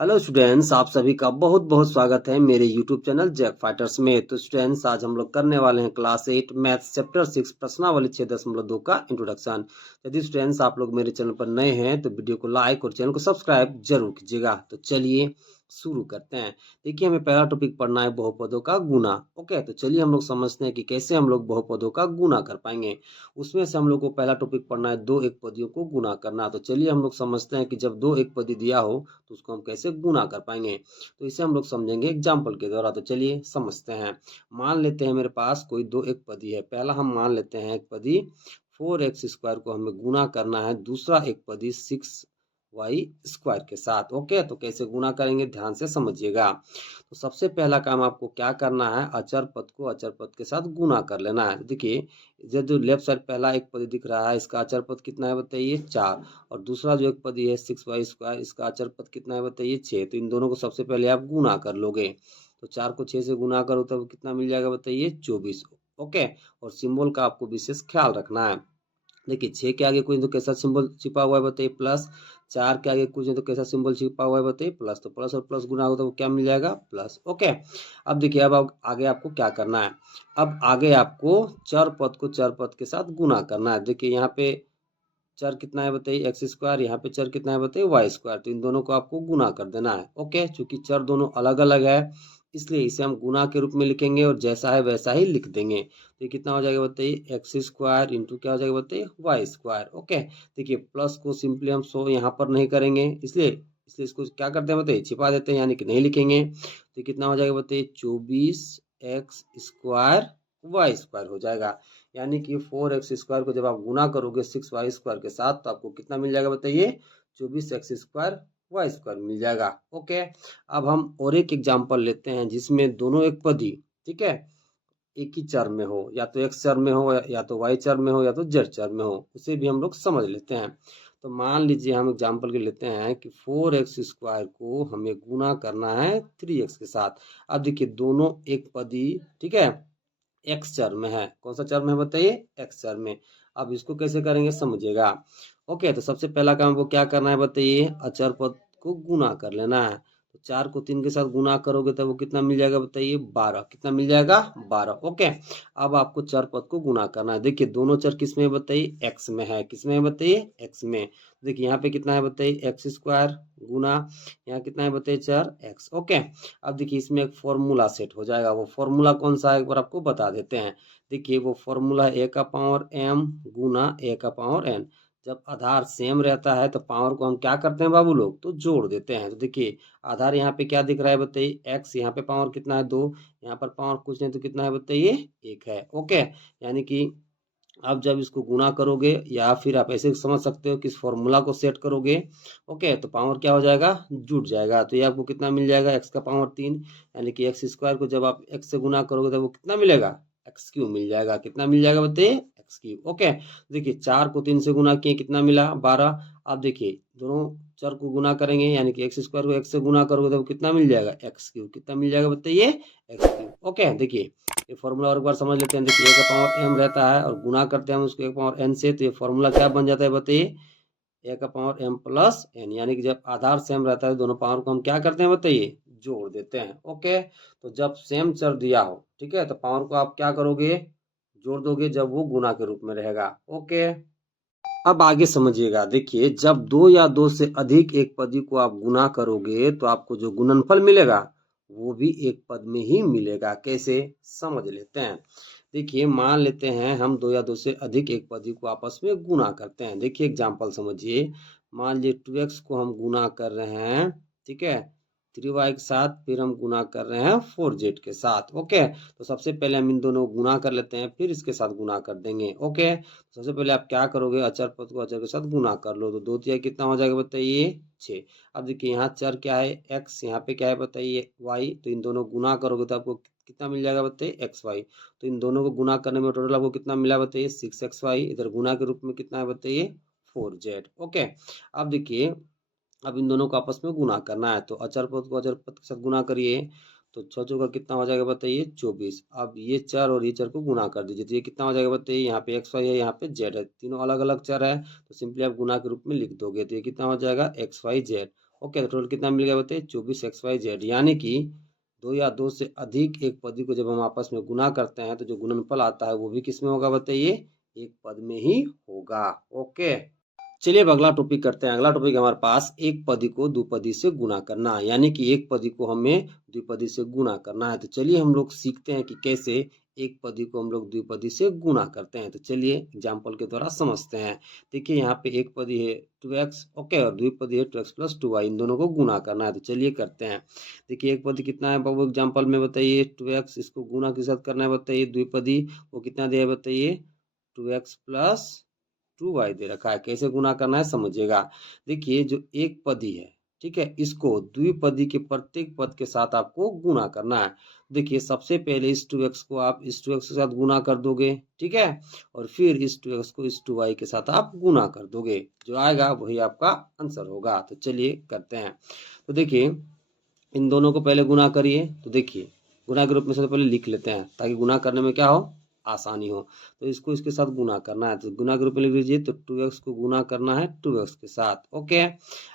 Hello students, आप सभी का बहुत बहुत स्वागत है मेरे यूट्यूब चैनल जैक फाइटर्स में। तो स्टूडेंट्स, आज हम लोग करने वाले हैं क्लास 8 मैथ्स चैप्टर 6 प्रश्नावली 6.2 का इंट्रोडक्शन। यदि स्टूडेंट्स आप लोग मेरे चैनल पर नए हैं तो वीडियो को लाइक और चैनल को सब्सक्राइब जरूर कीजिएगा। तो चलिए शुरू करते हैं। देखिए, हमें पहला टॉपिक पढ़ना है बहुपदों का गुना। ओके, तो चलिए हम लोग समझते हैं कि कैसे हम लोग बहुपदों का गुना कर पाएंगे। उसमें से हम लोग को पहला टॉपिक पढ़ना है दो एक पदियों को गुना करना। तो चलिए हम लोग समझते हैं कि जब दो एक पदी दिया हो तो उसको हम कैसे गुना कर पाएंगे। तो इसे हम लोग समझेंगे एग्जाम्पल के द्वारा। तो चलिए समझते हैं। मान लेते हैं मेरे पास कोई दो एक पदी है। पहला हम मान लेते हैं एक पदी 4x² को हमें गुना करना है दूसरा एक पदी 6y² के साथ। ओके, तो कैसे गुना करेंगे ध्यान से समझिएगा। तो सबसे पहला काम आपको क्या करना है, अचर पद को अचर पद के साथ गुना कर लेना है। देखिए, जो लेफ्ट साइड पहला एक पद दिख रहा है, इसका अचर पद कितना है बताइए 4। और दूसरा जो एक पद है 6y², इसका अचर पद कितना है बताइए 6। तो इन दोनों को सबसे पहले आप गुना कर लोगे। तो 4 को 6 से गुना करो तब कितना मिल जाएगा बताइए 24। ओके, और सिंबल का आपको विशेष ख्याल रखना है। देखिए, 6 के आगे कुछ तो कैसा सिंबल छिपा हुआ है बताइए प्लस, 4 के आगे कुछ तो कैसा सिंबल छिपा हुआ है बताइए प्लस। तो प्लस और प्लस गुना होगा तो क्या मिल जाएगा प्लस। ओके, अब देखिए, अब आगे आपको क्या करना है। अब आगे आपको चर पद को चर पद के साथ गुना करना है। देखिए, यहाँ पे चर कितना है बताइए x², यहाँ पे चर कितना है बताइए y²। तो इन दोनों को आपको गुना कर देना है। ओके, चूंकि चर दोनों अलग अलग है इसलिए इसे हम गुना के रूप में लिखेंगे और जैसा है वैसा ही लिख देंगे। तो ये कितना हो जाएगा बताइए x² इंटू क्या हो जाएगा बताइए y²। ओके, देखिए प्लस को सिंपली हम यहाँ पर नहीं करेंगे, इसलिए इसको क्या करते हैं बताइए छिपा देते हैं, यानी कि नहीं लिखेंगे। तो कितना हो जाएगा बताइए 24x² y² हो जाएगा। यानी कि 4x² को जब आप गुना करोगे 6y² के साथ तो आपको कितना मिल जाएगा बताइए 24x² y² मिल जाएगा। ओके, अब हम और एक एग्जांपल लेते हैं जिसमें दोनों एक पदी, ठीक है, एक ही चर में हो, या तो x चर में हो या तो y चर में हो या तो z चर में हो, उसे भी हम लोग समझ लेते हैं। तो मान लीजिए हम एग्जांपल के लेते हैं कि 4x² को हमें गुना करना है 3x के साथ। अब देखिए दोनों एक पदी, ठीक है, एक्स चर में है। कौन सा चर में है बताइए एक्स चर में। अब इसको कैसे करेंगे समझिएगा। ओके, तो सबसे पहला काम को क्या करना है बताइए, अचर पद को गुना कर लेना है। तो 4 को 3 के साथ गुना करोगे तब वो कितना मिल जाएगा बताइए 12। कितना मिल जाएगा 12। ओके, अब आपको चर पद को गुना करना है। देखिए दोनों चर किस में है बताइए एक्स में है। किस में है बताइए एक्स में। देखिए यहाँ पे कितना है बताइए x² गुना यहाँ कितना है बताइए चर x। ओके, अब देखिए इसमें एक फॉर्मूला सेट हो जाएगा। वो फॉर्मूला कौन सा है एक बार आपको बता देते हैं। देखिए वो फॉर्मूला है a का पावर m गुना a का पावर n। जब आधार सेम रहता है तो पावर को हम क्या करते हैं बाबू लोग, तो जोड़ देते हैं। तो देखिए आधार यहाँ पे क्या दिख रहा है बताइए x, यहाँ पे पावर कितना है 2, यहाँ पर पावर कुछ नहीं तो कितना है बताइए 1 है। ओके, यानी कि अब जब इसको गुना करोगे या फिर आप ऐसे समझ सकते हो कि इस फॉर्मूला को सेट करोगे, ओके, तो पावर क्या हो जाएगा जुट जाएगा। तो ये आपको कितना मिल जाएगा x का पावर 3, यानी कि x² को जब आप x से गुना करोगे तो वो कितना मिलेगा x³ मिल जाएगा। कितना मिल जाएगा बताइए x³। ओके, देखिए 4 को 3 से गुना किए कितना मिला 12। अब देखिए दोनों चर को गुना करेंगे यानी कि x² को x से गुना करोगे तो कितना मिल जाएगा x³। कितना मिल जाएगा बताइए x³। ओके, देखिए ये फॉर्मूला और एक बार समझ लेते हैं। देखिए a का पावर m रहता है और गुना करते हैं हम उसको a का पावर n से, तो ये फॉर्मूला क्या बन जाता है बताइए a का पावर m प्लस n। यानी कि जब आधार सेम रहता है दोनों पावर को हम क्या करते हैं बताइए जोड़ देते हैं। ओके, तो जब सेम चर दिया हो, ठीक है, तो पावर को आप क्या करोगे जोड़ दोगे जब वो गुना के रूप में रहेगा। ओके, अब आगे समझिएगा। देखिए जब दो या दो से अधिक एक पदी को आप गुना करोगे तो आपको जो गुणनफल मिलेगा वो भी एक पद में ही मिलेगा। कैसे समझ लेते हैं। देखिए मान लेते हैं हम दो या दो से अधिक एक पदी को आपस में गुना करते हैं। देखिए एग्जांपल समझिए, मान लीजिए 2x को हम गुना कर रहे हैं, ठीक है, 3y के साथ, फिर हम गुना कर रहे हैं 4z के साथ। ओके, तो सबसे पहले हम इन दोनों को गुना कर लेते हैं फिर इसके साथ गुना कर देंगे। ओके, सबसे पहले आप क्या करोगे अचर पद को अचर के साथ गुना कर लो। तो 2 तिहाई कितना हो जाएगा बताइए 6। अब देखिए यहाँ चर क्या है x, यहाँ पे क्या है बताइए y। तो इन दोनों गुना करोगे तो आपको कितना मिल जाएगा बताइए xy। तो इन दोनों को गुना करने में टोटल आपको कितना मिला बताइए 6xy। इधर गुना के रूप में कितना है बताइए 4z। ओके, अब देखिए अब इन दोनों को आपस में गुना करना है। तो अचर पद को अचर पद के साथ गुना करिए। तो 6 चौका कितना हो जाएगा बताइए 24। अब ये चर और ये चर को गुना कर दीजिए। तो ये कितना हो जाएगा बताइए, यहाँ पे xy है यहाँ पे z है, तीनों अलग अलग चर है तो सिंपली आप गुना के रूप में लिख दोगे। तो ये कितना हो जाएगा xyz। ओके, तो टोटल कितना मिल गया बताइए 24xyz, यानी कि 2 या 2 से अधिक एक पदी को जब हम आपस में गुना करते हैं तो जो गुणनफल आता है वो भी किस में होगा बताइए, एक पद में ही होगा। ओके, चलिए अब अगला टॉपिक करते हैं। अगला टॉपिक हमारे पास एक पदी को द्विपदी से गुना करना है, यानी कि एक पदी को हमें द्विपदी से गुना करना है। तो चलिए हम लोग सीखते हैं कि कैसे एक पदी को हम लोग द्विपदी से गुना करते हैं। तो चलिए एग्जाम्पल के द्वारा समझते हैं। देखिए यहाँ पे एक पदी है 2x, ओके, और द्विपदी है 2x + 2y, इन दोनों को गुना करना है। तो चलिए करते हैं। देखिए एक पदी कितना है बाबू एग्जाम्पल में बताइए 2x, इसको गुना के साथ करना है बताइए, द्विपदी वो कितना दिया है बताइए 2x + 2y दे रखा है। कैसे गुना करना है समझिएगा। देखिए जो एक पदी है, ठीक है, इसको द्विपदी के प्रत्येक पद के साथ आपको गुना करना है। देखिए सबसे पहले इस 2x को आप इस 2x के साथ गुना कर दोगे, ठीक है, और फिर इस 2x को इस 2y के साथ आप गुना कर दोगे, जो आएगा वही आपका आंसर होगा। तो चलिए करते हैं। तो देखिए इन दोनों को पहले गुना करिए। तो देखिए गुना के रूप में सबसे पहले लिख लेते हैं ताकि गुना करने में क्या हो, आसानी हो। तो इसको इसके साथ गुना करना है, तो गुना के रूप में लिख लीजिए। तो 2x को गुना करना है 2x के साथ, ओके।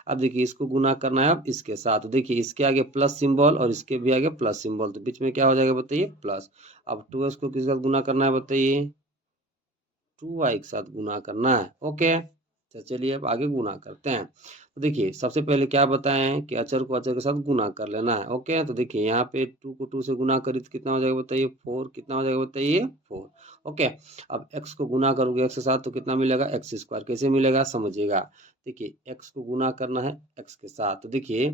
अब देखिए इसको गुना करना है अब इसके साथ। तो देखिए इसके आगे प्लस सिंबल और इसके भी आगे प्लस सिंबल, तो बीच में क्या हो जाएगा बताइए प्लस। अब 2x को किसके साथ गुना करना है बताइए, 2y के साथ गुना करना है, ओके। तो चलिए अब आगे गुना करते हैं। तो देखिए सबसे पहले क्या बताए हैं कि अचर को अचर के साथ गुना कर लेना है, ओके। तो देखिए यहाँ पे 2 को 2 से गुना करी तो कितना हो जाएगा बताइए 4, कितना हो जाएगा बताइए 4, ओके। अब x को गुना करोगे x के साथ तो कितना मिलेगा x², कैसे मिलेगा समझिएगा। देखिए x को गुना करना है x के साथ। तो देखिए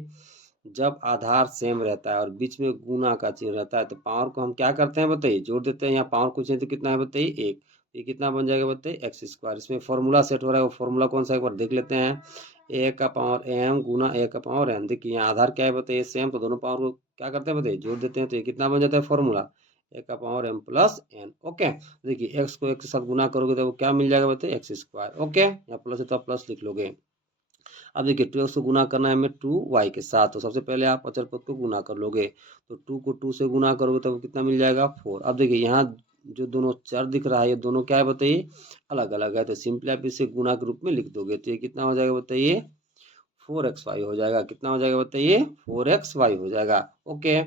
जब आधार सेम रहता है और बीच में गुना का चिन्ह रहता है तो पावर को हम क्या करते हैं बताइए, जोड़ देते हैं। यहाँ पावर कुछ है तो कितना है बताइए 1, ये कितना बन जाएगा बताइए x²। इसमें फॉर्मूला सेट हो रहा है, वो फॉर्मूला कौन सा एक बार देख लेते हैं। a का पावर m गुना a का पावर n। देखिए यहाँ आधार क्या है बताइए सेम, तो दोनों पावर को क्या करते हैं बताइए जोड़ देते हैं, तो ये कितना बन जाता है फॉर्मूला a का पावर m + n, ओके। देखिए x को x के साथ गुना करोगे तो वो क्या मिल जाएगा बताइए x², ओके। यहाँ प्लस है तो आप प्लस लिख लोगे। अब देखिए 2x को गुना करना है हमें 2y के साथ, तो सबसे पहले आप अचर पद को गुना कर लोगे। तो 2 को 2 से गुना करोगे तो कितना मिल जाएगा 4। अब देखिए यहाँ जो दोनों चर दिख रहा है ये दोनों क्या है बताइए अलग अलग है, तो सिंपली आप इसे गुना के रूप में लिख दोगे। तो ये कितना हो जाएगा बताइए 4xy हो जाएगा। कितना हो जाएगा बताइए 4xy हो जाएगा, ओके।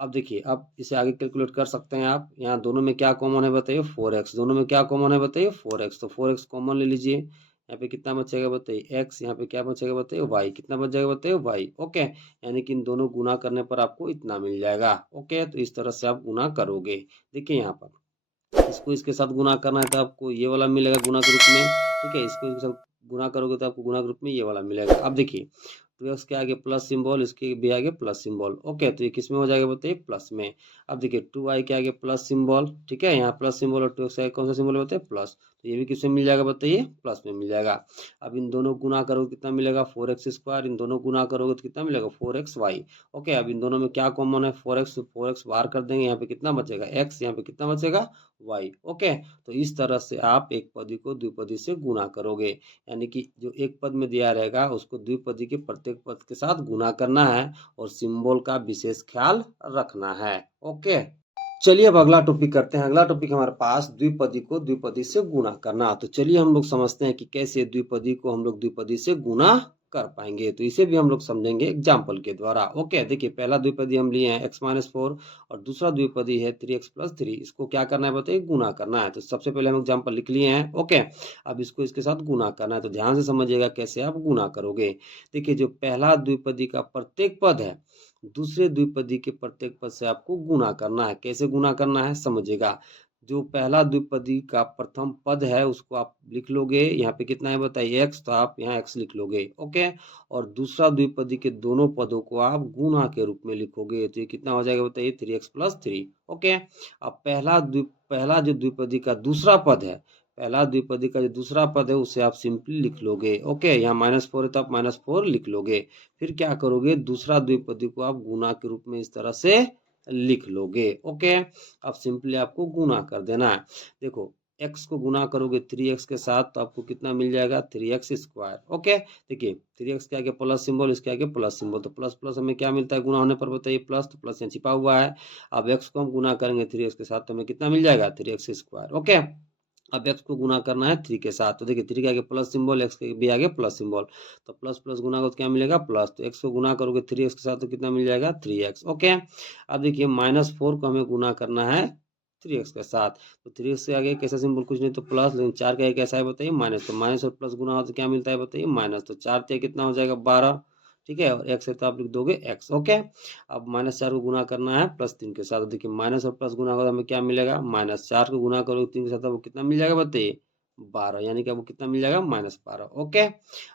अब देखिए अब इसे आगे कैलकुलेट कर सकते हैं आप। यहाँ दोनों में क्या कॉमन है बताइए 4x, दोनों में क्या कॉमन है बताइए 4x, तो 4x कॉमन ले लीजिए। यहाँ पे कितना बचेगा बताइए x, यहाँ पे क्या बचेगा बताइए y, कितना बच जाएगा बताइए y, ओके। यानी कि इन दोनों गुना करने पर आपको इतना मिल जाएगा, ओके। तो इस तरह से आप गुना करोगे। देखिए यहाँ पर इसको इसके साथ गुना करना है तो आपको ये वाला मिलेगा गुना के रूप में, ठीक है। इसको इसके साथ गुना करोगे तो आपको गुना के रूप में ये वाला मिलेगा। अब देखिए 2x के आगे प्लस सिंबल, इसके भी आगे प्लस सिंबल, ओके। तो ये किस में हो जाएगा बताइए प्लस में। अब देखिए 2y के आगे प्लस सिंबल, ठीक है, यहाँ प्लस सिंबल और 2x के आगे कौन सा सिंबल बताइए प्लस, तो ये भी किस में मिल जाएगा बताइए प्लस में मिल जाएगा। अब इन दोनों गुना करोगे कितना मिलेगा 4x², इन दोनों गुना करोगे तो कितना मिलेगा 4xy, ओके। अब इन दोनों में क्या कॉमन है 4x, तो 4x बाहर कर देंगे, यहाँ पे कितना बचेगा x, यहाँ पे कितना बचेगा y, ओके। तो इस तरह से आप एक पदी को द्विपदी से गुना करोगे, यानी कि जो एक पद में दिया रहेगा उसको द्विपदी के प्रत्येक पद के साथ गुना करना है और सिंबल का विशेष ख्याल रखना है, ओके। चलिए अब अगला टॉपिक करते हैं। अगला टॉपिक हमारे पास द्विपदी को द्विपदी से गुना करना। तो चलिए हम लोग समझते हैं कि कैसे द्विपदी को हम लोग द्विपदी से गुना कर पाएंगे। तो इसे भी हम लोग समझेंगे एग्जाम्पल के द्वारा, ओके। देखिए पहला द्विपदी हम लिए हैं x-4 और दूसरा द्विपदी है 3x + 3। इसको क्या करना है बताइए गुना करना है। तो सबसे पहले हम एग्जाम्पल लिख लिए हैं, ओके। अब इसको इसके साथ गुना करना है, तो ध्यान से समझिएगा कैसे आप गुना करोगे। देखिए जो पहला द्विपदी का प्रत्येक पद है दूसरे द्विपदी के प्रत्येक पद से आपको गुना करना है। कैसे गुना करना है समझिएगा। जो पहला द्विपदी का प्रथम पद है उसको आप लिख लोगे, यहाँ पे कितना है बताइए x, तो आप यहाँ x लिख लोगे, ओके। और दूसरा द्विपदी के दोनों पदों को आप गुना के रूप में लिखोगे, तो ये कितना हो जाएगा बताइए 3x + 3, ओके। अब पहला जो द्विपदी का दूसरा पद है, पहला द्विपदी का जो दूसरा पद है उसे आप सिंपली लिख लोगे, ओके। यहाँ -4 है तो आप -4 लिख लोगे। फिर क्या करोगे दूसरा द्विपदी को आप गुना के रूप में इस तरह से लिख लोगे, ओके। अब सिंपली आपको गुना कर देना है। देखो x को गुना करोगे 3x के साथ तो आपको कितना मिल जाएगा 3x², ओके। देखिए 3x के आगे प्लस सिंबल, इसके आगे प्लस सिंबल, तो प्लस प्लस हमें क्या मिलता है गुना होने पर बताइए प्लस, तो प्लस यहाँ छिपा हुआ है। अब x को हम गुना करेंगे 3x के साथ तो हमें कितना मिल जाएगा 3x², ओके। अब x को गुना करना है 3 के साथ, तो देखिए 3 के आगे प्लस सिंबल, x के भी आगे प्लस सिंबल, तो प्लस प्लस गुना करो तो क्या मिलेगा प्लस, तो x को गुना करोगे 3x के साथ तो कितना मिल जाएगा 3x। ओके, अब देखिए -4 को हमें गुना करना है 3x के साथ, तो 3x से आगे कैसा सिंबल कुछ नहीं तो प्लस, लेकिन 4 का आगे कैसा है बताइए माइनस, तो माइनस और प्लस गुना हो तो क्या मिलता है बताइए माइनस, तो 4 से कितना हो जाएगा 12, ठीक है, और x है तो आप लिख दोगे x। ओके, अब -4 को गुना करना है +3 के साथ, तो देखिए माइनस और प्लस गुना होगा हमें क्या मिलेगा -4 को गुना करोगे 3 के साथ, वो कितना मिल जाएगा बताइए 12, यानी कि आपको कितना मिल जाएगा -12। ओके,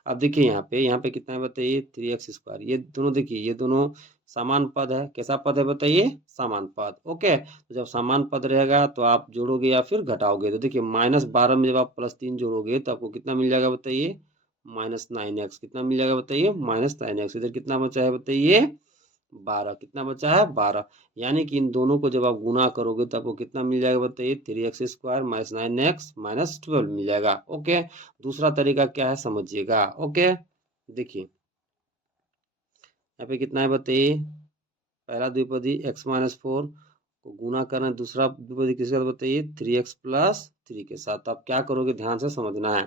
अब देखिए यहाँ पे कितना है बताइए 3x², ये दोनों देखिए ये दोनों समान पद है, कैसा पद है बताइए समान पद। ओके, तो जब समान पद रहेगा तो आप जोड़ोगे या फिर घटाओगे, तो देखिए -12 में जब आप +3 जोड़ोगे तो आपको कितना मिल जाएगा बताइए -9x, कितना मिल जाएगा बताइए -9x, इधर कितना बचा है बताइए 12, कितना बचा है 12, यानी कि इन दोनों को जब आप गुना करोगे तो आपको कितना मिल जाएगा बताइए 3x² -9x -12 मिल जाएगा। ओके, दूसरा तरीका क्या है समझिएगा। ओके, देखिए यहाँ पे कितना है बताइए, पहला द्विपदी x-4 को गुना करना है, दूसरा द्विपदी किसके साथ बताइए 3x+3 के साथ, तो आप क्या करोगे ध्यान से समझना है।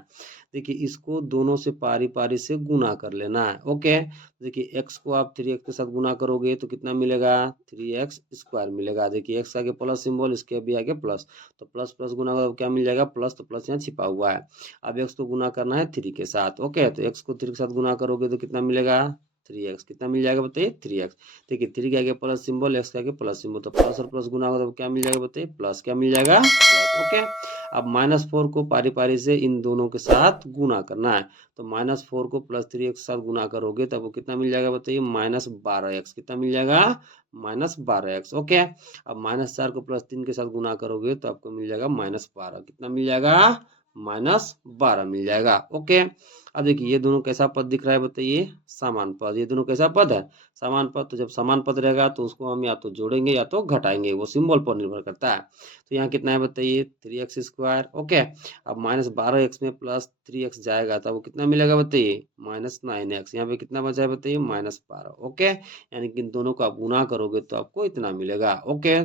देखिए इसको दोनों से पारी पारी से गुना कर लेना है। ओके, देखिए x को आप 3x के साथ गुना करोगे तो कितना मिलेगा 3x² मिलेगा, देखिए x आगे प्लस सिंबल, इसके भी आगे प्लस, तो प्लस प्लस गुना करोगे क्या मिल जाएगा प्लस, तो प्लस यहाँ छिपा हुआ है। अब x को गुना करना है 3 के साथ। ओके, तो x को 3 के साथ गुना करोगे तो कितना मिलेगा 3x, कितना मिल जाएगा बताइए 3x। देखिए 3 के आगे प्लस सिंबल, x के आगे प्लस सिंबल, तो प्लस और प्लस गुना होगा तो क्या मिल जाएगा बताइए प्लस, क्या मिल जाएगा प्लस। ओके, अब -4 को पारी पारी से इन दोनों के साथ गुना करना है, तो -4 को +3x के साथ गुना करोगे तब वो कितना मिल जाएगा बताइए -12x, कितना मिल जाएगा -12x। ओके, अब -4 को +3 के साथ गुना करोगे तो आपको मिल जाएगा -12, कितना मिल जाएगा -12 मिल जाएगा। ओके, अब देखिए ये दोनों कैसा पद दिख रहा है बताइए समान पद, ये दोनों कैसा पद है समान पद, तो जब समान पद रहेगा तो उसको हम या तो जोड़ेंगे या तो घटाएंगे, वो सिंबल पर निर्भर करता है। तो यहाँ कितना है बताइए 3x²। ओके, अब -12x में +3x जाएगा तब वो कितना मिलेगा बताइए -9x, यहाँ पे कितना बचा है बताइए -12। ओके, यानी कि इन दोनों को आप गुना करोगे तो आपको इतना मिलेगा। ओके,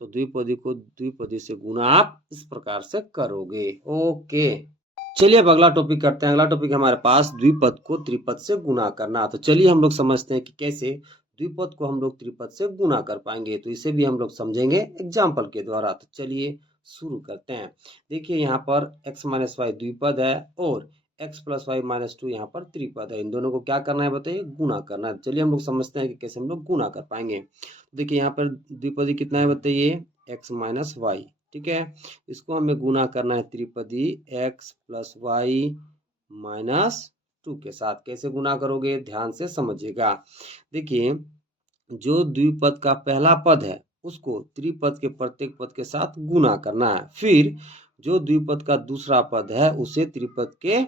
तो द्विपदी को द्विपदी से गुना आप इस प्रकार से करोगे। ओके, चलिए अब अगला टॉपिक करते हैं। अगला टॉपिक हमारे पास द्विपद को त्रिपद से गुना करना। तो चलिए हम लोग समझते हैं कि कैसे द्विपद को हम लोग त्रिपद से गुना कर पाएंगे, तो इसे भी हम लोग समझेंगे एग्जाम्पल के द्वारा। तो चलिए शुरू करते हैं। देखिए यहाँ पर x - y द्विपद है और x + y - 2 यहाँ पर त्रिपद है। इन दोनों को क्या करना है बताइए गुना करना है। चलिए हम लोग समझते हैं कि कैसे हम लोग गुना कर पाएंगे। देखिए यहाँ पर द्विपदी कितना है बताइए x - y, ठीक है, इसको हमें गुना करना है त्रिपदी x + y - 2 के साथ। कैसे गुना करोगे ध्यान से समझिएगा। देखिए जो द्विपद का पहला पद है उसको त्रिपद के प्रत्येक पद के साथ गुना करना है, फिर जो द्विपद का दूसरा पद है उसे त्रिपद के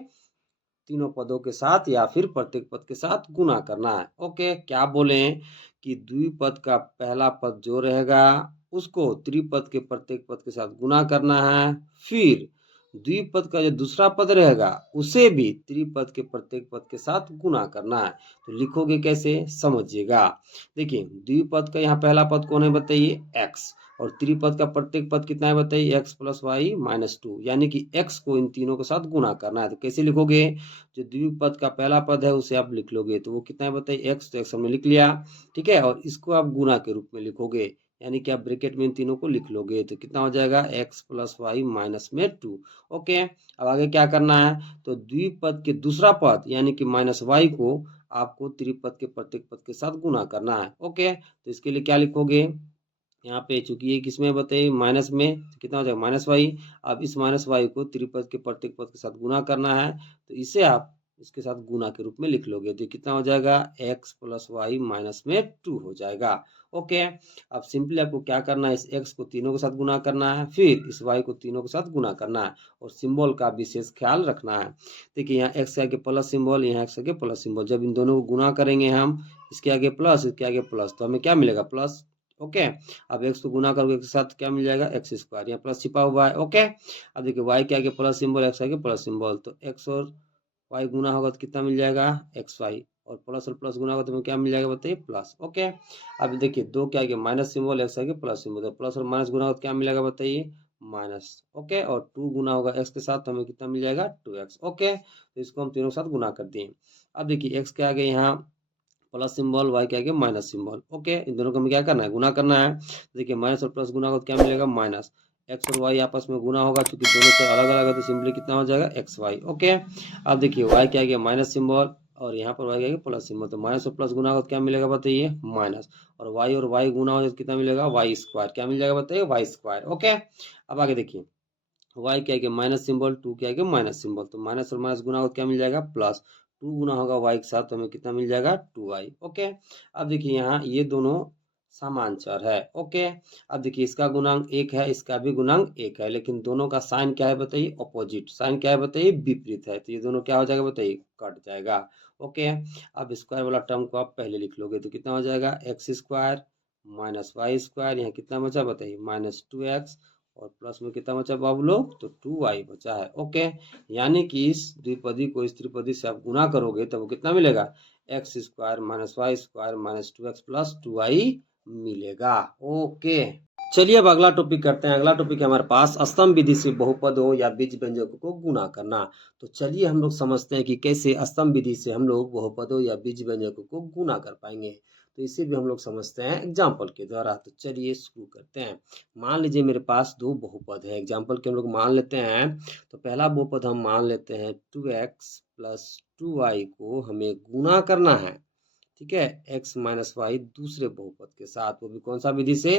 तीनों पदों के साथ या फिर प्रत्येक पद के साथ गुना करना है। ओके, क्या बोले कि द्विपद का पहला पद जो रहेगा उसको त्रिपद के प्रत्येक पद के साथ गुना करना है, फिर द्विपद का जो दूसरा पद रहेगा उसे भी त्रिपद के प्रत्येक पद के साथ गुना करना है। तो लिखोगे कैसे समझिएगा। देखिए द्विपद का यहाँ पहला पद कौन है बताइए x, और त्रिपद का प्रत्येक पद कितना है बताइए x + y - 2, यानी कि x को इन तीनों के साथ गुना करना है। तो कैसे लिखोगे, जो द्विपद का पहला पद है उसे आप लिख लोगे, तो वो कितना है बताइए x, तो x हमने लिख लिया, ठीक है, और इसको आप गुना के रूप में लिखोगे, यानी कि आप ब्रैकेट में इन तीनों को लिख लोगे, तो कितना हो जाएगा x + y - 2। ओके, अब आगे क्या करना है, तो द्विपद के दूसरा पद यानी कि -y को आपको त्रिपद के प्रत्येक पद के साथ गुना करना है। ओके, तो इसके लिए क्या लिखोगे, यहाँ पे चूंकि ये किसमें बताइए माइनस में, तो कितना हो जाएगा -y। अब इस -y को त्रिपद के प्रत्येक पद के साथ गुना करना है, तो इसे आप इसके साथ गुना के रूप में लिख लोगे, तो कितना हो जाएगा x + y - 2 हो जाएगा। ओके, अब सिंपली आपको क्या करना है, इस x को तीनों के साथ गुना करना है, फिर इस y को तीनों के साथ गुना करना है, और सिंबल का विशेष ख्याल रखना है। देखिए यहाँ x के आगे प्लस सिंबल, यहाँ x के आगे प्लस सिंबल, जब इन दोनों को गुना करेंगे हम, इसके आगे प्लस इसके आगे प्लस, तो हमें क्या मिलेगा प्लस। ओके, अब x को गुना करोगे के साथ क्या मिल जाएगा x², यहाँ प्लस छिपा हुआ है। ओके, अब देखिए y के आगे प्लस सिंबल, x के आगे प्लस सिंबल, तो x और y गुना होगा तो कितना मिल जाएगा xy, और प्लस गुना होगा तो क्या मिल जाएगा बताइए प्लस। ओके, अब देखिए 2 के आगे माइनस सिंबल, x के आगे प्लस सिंबल, तो प्लस और माइनस गुना होगा तो क्या मिलेगा बताइए माइनस, ओके, और 2 गुना होगा x के साथ तो हमें कितना मिल जाएगा 2x, ओके। तो इसको हम तीनों के साथ गुना कर दिए। अब देखिए x के आगे यहाँ प्लस सिंबल, y के आगे माइनस सिंबल, ओके। इन दोनों को हमें क्या करना है, गुना करना है। देखिए माइनस और प्लस गुना होगा तो क्या मिलेगा, माइनस। x और y आपस में गुना होगा, चूंकि दोनों चर अलग अलग है तो सिंपली कितना हो जाएगा एक्स वाई, ओके। अब देखिए y के आगे माइनस सिंबल और यहाँ पर y के आगे प्लस सिंबल, तो माइनस और प्लस गुना होगा तो क्या मिलेगा बताइए, माइनस। और y गुना हो जाए तो कितना मिलेगा, वाई स्क्वायर, क्या मिल जाएगा बताइए, वाई स्क्वायर, ओके। अब आगे देखिए y के आगे माइनस सिंबल, 2 के आगे माइनस सिंबल, तो माइनस और माइनस गुना होगा तो क्या मिल जाएगा, प्लस। 2 गुना होगा y के साथ तो हमें कितना मिल जाएगा, 2y, ओके। अब देखिए यहाँ ये दोनों समान चर है, ओके। अब देखिए इसका गुणांक 1 है, इसका भी गुणांक 1 है, लेकिन दोनों का साइन क्या है बताइए, अपोजिट। साइन क्या है बताइए, विपरीत है, तो ये दोनों क्या हो जाएगा बताइए, कट जाएगा, ओके। अब स्क्वायर वाला टर्म को आप पहले लिख लोगे तो कितना हो जाएगा, X square minus Y square, यहाँ कितना बचा बताइए, माइनस 2x, और प्लस में कितना बचा बाबू लोग, तो 2y बचा है, ओके। यानी कि इस द्विपदी को इस त्रिपदी से आप गुना करोगे तब वो कितना मिलेगा, X square minus Y square minus 2x plus 2y मिलेगा, ओके। चलिए अब अगला टॉपिक करते हैं। अगला टॉपिक है हमारे पास स्तंभ विधि से बहुपदों या बीज व्यंजकों को गुना करना। तो चलिए हम लोग समझते हैं कि कैसे स्तंभ विधि से हम लोग बहुपदों या बीज व्यंजकों को गुना कर पाएंगे। तो इसे भी हम लोग समझते हैं एग्जाम्पल के द्वारा। तो चलिए शुरू करते हैं। मान लीजिए मेरे पास दो बहुपद है, एग्जाम्पल के हम लोग मान लेते हैं। तो पहला बहुपद हम मान लेते हैं 2x प्लस 2y को हमें गुना करना है, ठीक है, x माइनस वाई दूसरे बहुपद के साथ, वो भी कौन सा विधि से,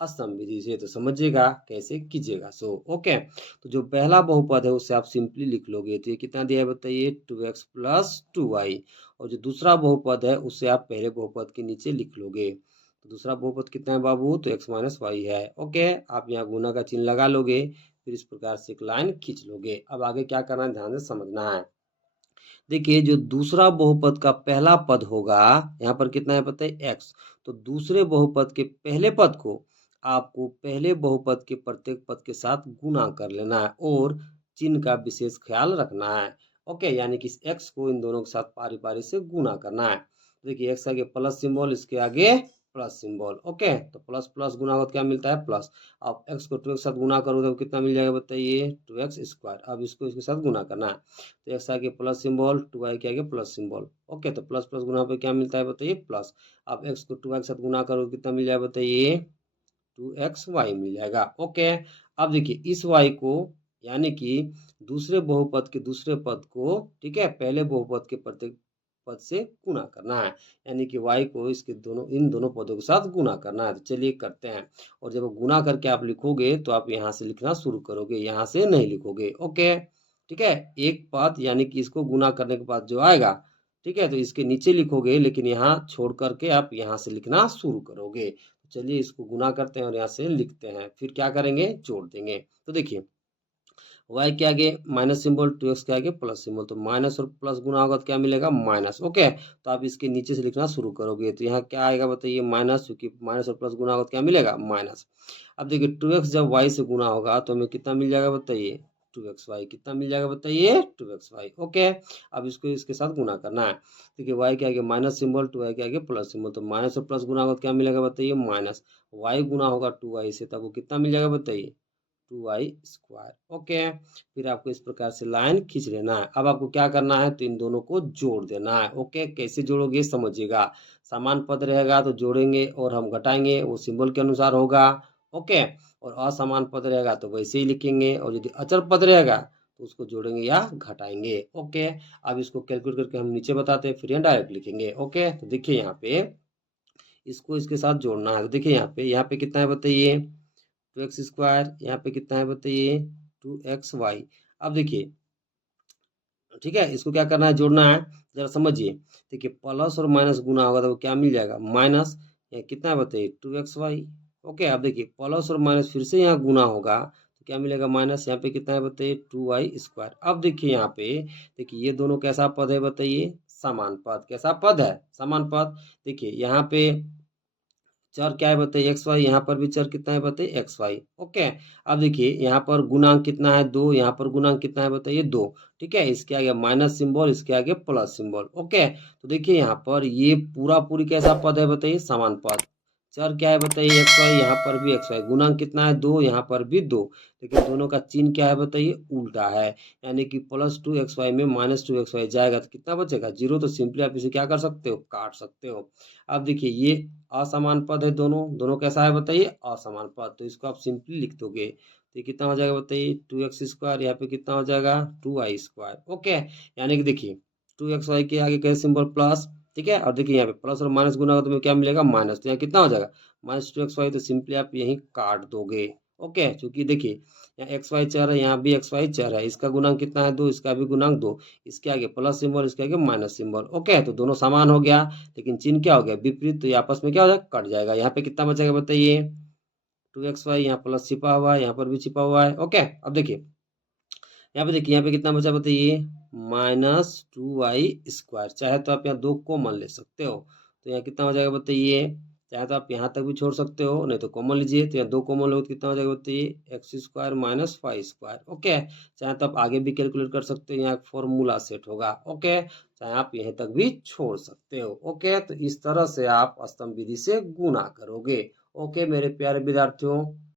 स्तंभ विधि से। तो समझिएगा कैसे कीजिएगा। सो ओके, तो जो पहला बहुपद है उसे आप सिंपली लिख लोगे, तो ये कितना दिया है बताइए, 2x प्लस 2y। और जो दूसरा बहुपद है उसे आप पहले बहुपद के नीचे लिख लोगे। तो दूसरा बहुपद कितना है बाबू, तो x माइनस वाई है, ओके। आप यहाँ गुना का चिन्ह लगा लोगे, फिर इस प्रकार से एक लाइन खींच लोगे। अब आगे क्या करना है, ध्यान से समझना है। देखिए जो दूसरा बहुपद का पहला पद होगा, यहाँ पर कितना है पता है, x। तो दूसरे बहुपद के पहले पद को आपको पहले बहुपद के प्रत्येक पद के साथ गुना कर लेना है और चिन्ह का विशेष ख्याल रखना है, ओके। यानी कि इस x को इन दोनों के साथ पारी पारी से गुना करना है। देखिए x आगे प्लस सिंबल, इसके आगे प्लस सिंबल, ओके। तो प्लस प्लस गुना होगा क्या मिलता है, प्लस। अब x को 2 के साथ गुना करोगे तो कितना मिल जाएगा बताइए, 2x स्क्वायर। अब इसको इसके साथ गुना करना है, तो एक्स आगे प्लस सिंबल, 2y के आगे प्लस सिंबल, ओके। तो प्लस प्लस गुना पे क्या मिलता है बताइए, प्लस। अब x को 2y के साथ गुना करो कितना मिल जाएगा बताइए, 2xy मिल जाएगा, ओके। अब देखिए इस y को, यानी कि दूसरे बहुपद के दूसरे पद को, ठीक है, पहले बहुपद के प्रत्येक पद से गुना करना है, यानी कि y को इसके दोनों इन दोनों पदों के साथ गुना करना है। तो चलिए करते हैं। और जब गुना करके आप लिखोगे तो आप यहाँ से लिखना शुरू करोगे, यहाँ से नहीं लिखोगे, ओके, ठीक है। एक पद यानी कि इसको गुना करने के बाद जो आएगा, ठीक है, तो इसके नीचे लिखोगे, लेकिन यहाँ छोड़ करके आप यहाँ से लिखना शुरू करोगे। चलिए इसको गुना करते हैं और यहाँ से लिखते हैं, फिर क्या करेंगे, जोड़ देंगे। तो देखिए y के आगे माइनस सिंबल, 2x के आगे प्लस सिंबल, तो माइनस और प्लस गुना होगा तो क्या मिलेगा, माइनस, ओके। तो आप इसके नीचे से लिखना शुरू करोगे, तो यहाँ क्या आएगा बताइए, माइनस, क्योंकि माइनस और प्लस गुना होगा तो क्या मिलेगा, माइनस। अब देखिए 2x जब y से गुना होगा तो हमें कितना मिल जाएगा बताइए, 2xy। कितना मिल जाएगा बताइए, 2xy, ओके। अब इसको इसके साथ गुना करना है। देखिए y के आगे माइनस सिंबल, 2y के आगे प्लस सिंबल, तो माइनस और प्लस गुना होगा तो क्या मिलेगा बताइए, माइनस। y गुना होगा 2y से, तब वो कितना मिल जाएगा बताइए, 2y स्क्वायर, ओके। फिर आपको इस प्रकार से लाइन खींच लेना है। अब आपको क्या करना है, तो इन दोनों को जोड़ देना है, ओके। कैसे जोड़ोगे समझिएगा। समान पद रहेगा तो जोड़ेंगे और हम घटाएंगे, वो सिंबल के अनुसार होगा, ओके। और असमान पद रहेगा तो वैसे ही लिखेंगे, और यदि अचर पद रहेगा तो उसको जोड़ेंगे या घटाएंगे, ओके। अब इसको कैलकुलेट करके हम नीचे बताते हैं, फिर डायरेक्ट लिखेंगे, ओके। तो देखिए यहाँ पे इसको इसके साथ जोड़ना है। तो देखिए यहाँ पे कितना है बताइए, 2x स्क्वायर, यहाँ पे कितना है बताइए, 2xy। अब देखिए, ठीक है, इसको क्या करना है, जोड़ना है, जरा समझिए। देखिए प्लस और माइनस गुना होगा तो क्या मिल जाएगा, माइनस। यहाँ कितना है बताइए, 2xy, ओके। अब देखिए प्लस और माइनस फिर से यहाँ गुना होगा तो क्या मिलेगा, माइनस। यहाँ पे कितना है बताइए, 2y स्क्वायर। अब देखिए यहाँ पे, देखिए ये दोनों कैसा पद है बताइए, समान पद। कैसा पद है, समान पद। देखिए यहाँ पे चर क्या है बताइए, एक्स वाई। यहाँ पर भी चर कितना है बताइए, एक्स वाई, ओके। अब देखिए यहाँ पर गुणांक कितना है, 2। यहाँ पर गुणांक कितना है बताइए, 2, ठीक है। इसके आगे माइनस सिंबल, इसके आगे प्लस सिंबल, ओके। तो देखिए यहाँ पर ये पूरा पूरी कैसा पद है बताइए, समान पद। चर क्या है बताइए एक्स वाई, यहाँ पर भी एक्स वाई, गुणांक कितना है 2, यहाँ पर भी 2, लेकिन दोनों का चिन्ह क्या है बताइए उल्टा है, यानी कि +2xy में -2xy जाएगा तो कितना बचेगा 0, तो सिंपली आप इसे क्या कर सकते हो काट सकते हो। अब देखिए ये असमान पद है, दोनों दोनों कैसा है बताइए असमान पद, तो इसको आप सिंपली लिख दोगे तो ये कितना हो जाएगा बताइए 2x², यहाँ पे कितना हो जाएगा 2y²। ओके, यानी कि देखिए 2xy के आगे क्या सिंबल प्लस, ठीक है, और देखिए यहाँ पे प्लस और माइनस गुना होगा तो क्या मिलेगा माइनस, तो यहाँ कितना हो जाएगा -2xy, तो सिंपली आप यहीं काट दोगे। ओके, क्योंकि देखिए यहाँ एक्स वाई चर है, यहाँ भी एक्स वाई चर है, इसका गुणांक कितना है 2, इसका भी गुणांक 2, इसके आगे प्लस सिंबल, इसके आगे माइनस सिंबल। ओके, तो दोनों समान हो गया, लेकिन चिन्ह क्या हो गया विपरीत, तो ये आपस में क्या हो जाएगा कट जाएगा। यहाँ पे कितना बचेगा बताइए 2xy, यहाँ प्लस छिपा हुआ है, यहाँ पर भी छिपा हुआ है। ओके, अब देखिए यहाँ पे कितना बचा बताइए -2y², चाहे तो आप यहाँ 2 कॉमन ले सकते हो, तो यहाँ कितना हो जाएगा बताइए, चाहे तो आप यहाँ तक भी छोड़ सकते हो, नहीं तो कॉमन लीजिए, तो यहाँ 2 कॉमन लो तो कितना हो जाएगा बताइए x² - y²। ओके, चाहे तो आप आगे भी कैलकुलेट कर सकते हो, यहाँ एक फॉर्मूला सेट होगा। ओके, चाहे आप यहीं तक भी छोड़ सकते हो। ओके, तो इस तरह से आप स्तंभ विधि से गुणा करोगे। ओके मेरे प्यारे विद्यार्थियों।